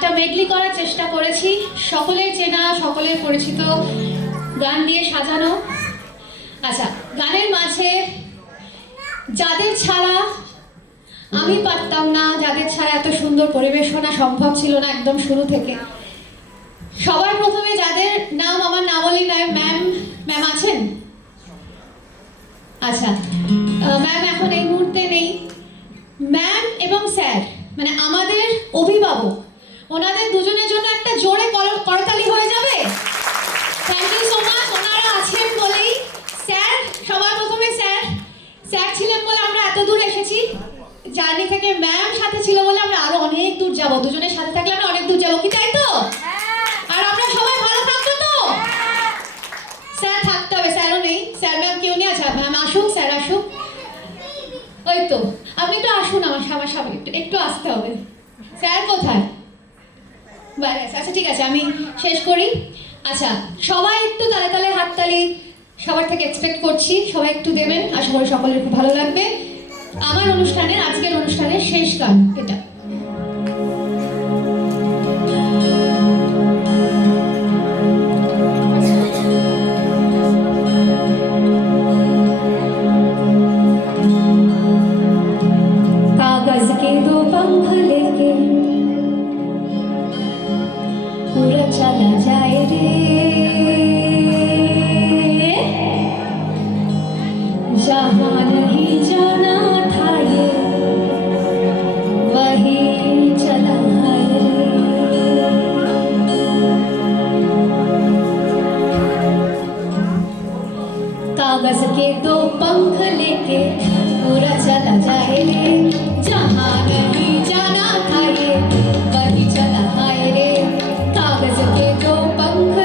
একটা মেডলি করার চেষ্টা করেছি, সকলের চেনা সকলের পরিচিত গান দিয়ে সাজানো। আচ্ছা, গানের মাঝে যাদের ছাড়া আমি পারতাম না, যাদের ছাড়া এত সুন্দর পরিবেশনা সম্ভব ছিল না একদম শুরু থেকে, সবার প্রথমে যাদের নাম আমার না বলি না, ম্যাম আছেন? আচ্ছা, ম্যাম এখন এই মুহূর্তে নেই। ম্যাম এবং স্যার মানে আমাদের অভিভাবক, ওনাদের দুজনের জন্য একটা জোরে করতালি হয়ে যাবে। Thank you so much. ওনারা আছেন বলেই, স্যার সবার প্রথমে স্যার ছিলেন বলে আমরা এত দূর এসেছি জার্নি থেকে, ম্যাম সাথে ছিল বলে আমরা আরো অনেক দূর যাব। দুজনের সাথে থাকলে আমরা অনেক দূর যাবো, কি তাই তো? আর আমরা সবাই ভালো থাকবো তো? স্যার থাকতে হবে, স্যারও নেই, স্যার ম্যাম কেউ নেই। আচ্ছা ম্যাম আসুক, স্যার আসুক। ওই তো, আপনি একটু আসুন আমার সামনে, একটু আসতে হবে। স্যার কোথায়? বাইরে আছে। আচ্ছা ঠিক আছে, আমি শেষ করি। আচ্ছা, সবাই একটু তালে তালে হাততালি সবার থেকে এক্সপেক্ট করছি, সবাই একটু দেবেন, আশা করি সকলের খুব ভালো লাগবে। আমার অনুষ্ঠানের, আজকের অনুষ্ঠানের শেষ গান এটা। कागज के दो पंख लेके पूरा चला जाए रे, जहाँ नहीं जाना था ये वही चला है रे। कागज के दो पंख लेके पूरा चला जाए रे, जहाँ नहीं जाना था ये वही चला है रे। कागज के दो पंख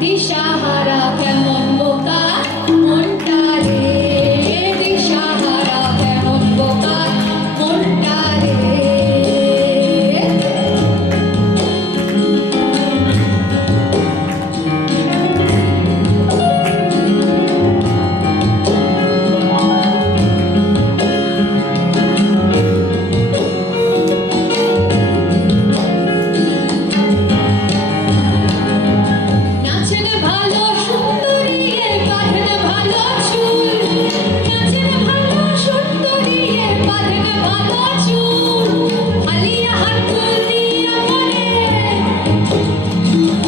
দিশাহারা কেমন বোকা মনটা রে, দিশাহারা কেমন বোকা মনটা রে। নাচেন ভালো সুন্দরী বাঁধেন ভালো চুল, নাচেন ভালো সুন্দরী বাঁধেন ভালো চুল, হালিয়া হাতুল দিয়া মনে,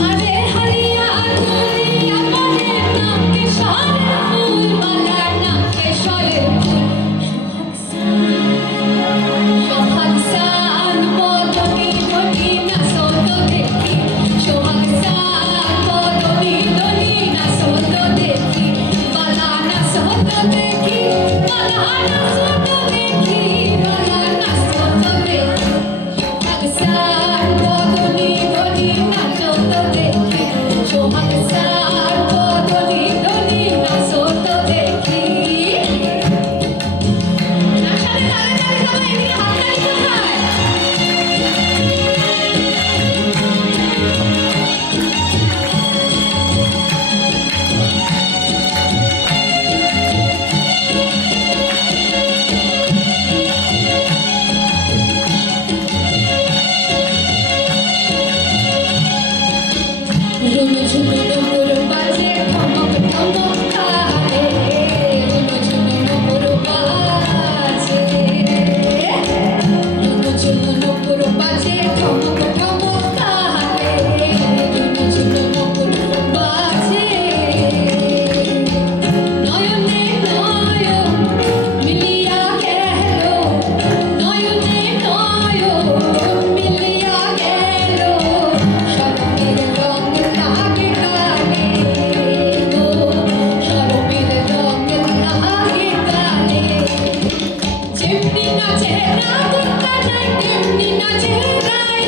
আরে হালিয়া হাতুল দিয়া মনে, নাকে সরের ফুল মালা, নাকে সরের ফুল। সোহাগ সান বদনি ধনি নাচো তো দেখি, সোহাগ সান বদনি ধনি নাচো তো দেখি, বালা নাচো তো দেখি, বালা নাচো তো দেখি, বালা নাচো তো দেখি। সোহাগ সান বদনি ধনি নাচো তো দেখি, সোহাগ সান বদনি ধনি নাচো তো দেখি। নাচতে তালে তালে সবাই এদিকে হাততালি কোথায়? ঝুনু ঝুনু ডমরু বাজে ঠমক ঠমক তালে, ঝুনু ঝুনু ডমরু বাজে, ঝুনু ঝুনু ডমরু বাজে ঠমক ঠমক তালে, ঝুনু ঝুনু ডমরু বাজে। নয়নে নয়ন মিলিয়া গেল, নয়নে নয়ন মিলিয়া গেল, শরমের রং লাগে গালে গো, শরমের রং লাগে গালে। যেমনি নাচে রাগুর কানাই, তেমনি নাচে রাই,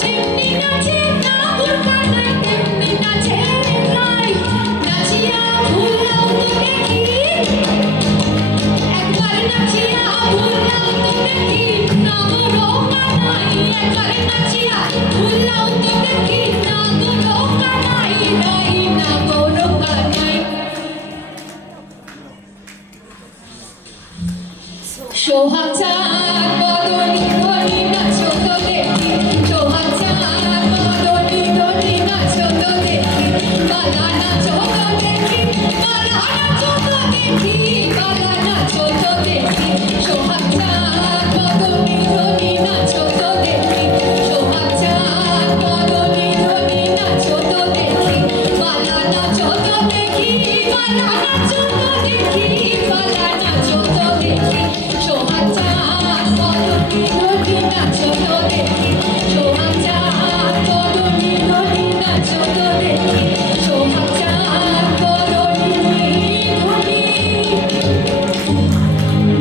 যেমনি নাচে রাগুর কানাই, তেমনি নাচে রাই। নাচিয়া ভুলাও তো দেখি, একবার নাচিয়া ভুলাও তো দেখি, নাগর কানাই, একবার নাচিয়া ভুলাও তো দেখি, নাগর কানাই রাই, নাগর কানাই। সোহাগ চাঁদ বদনি ধনি নাচো তো দেখি, সোহাগ চাঁদ বদনি ধনি নাচো তো দেখি, বালা নাচো তো দেখি, বালা নাচো তো দেখি, বালা নাচো তো দেখি। সোহাগ চাঁদ বদনি ধনি নাচো তো দেখি, সোহাগ চাঁদ বদনি ধনি নাচো তো দেখি, বালা নাচো তো দেখি, বালা নাচো তো দেখি, বালা নাচো তো দেখি। সোহাগ চাঁদ বদনি ধনি নাচো তো দেখি, সোহাগ চাঁদ বদনি ধনি নাচো তো দেখি, সোহাগ চাঁদ বদনি ধনি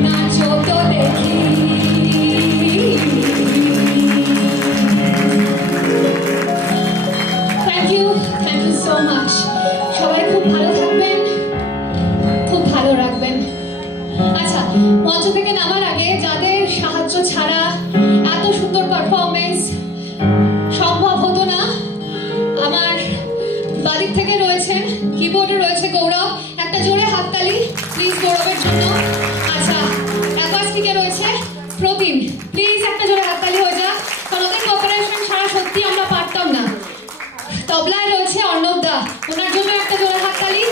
নাচো তো দেখি। Thank you so much. সবাই খুব ভালো থাকবেন, খুব ভালো রাখবেন। আচ্ছা, মঞ্চ থেকে নামার আগে যাদের সাহায্য ছাড়া এত সুন্দর পারফরমেন্স সম্ভব হতো না, আমার বাদিক থেকে রয়েছেন, কিবোর্ডে রয়েছে গৌরব, একটা জোরে হাততালি প্লিজ গৌরবের জন্য। আচ্ছা, অ্যাকোয়াস্টিকে রয়েছে প্রবীণ, প্লিজ একটা জোরে হাততালি হয়ে যাক, কারণ ওদের কোঅপারেশন ছাড়া সত্যি আমরা পারতাম না। তবলায় রয়েছে অর্ণব দা, ওনার জন্য একটা জোরে হাততালি।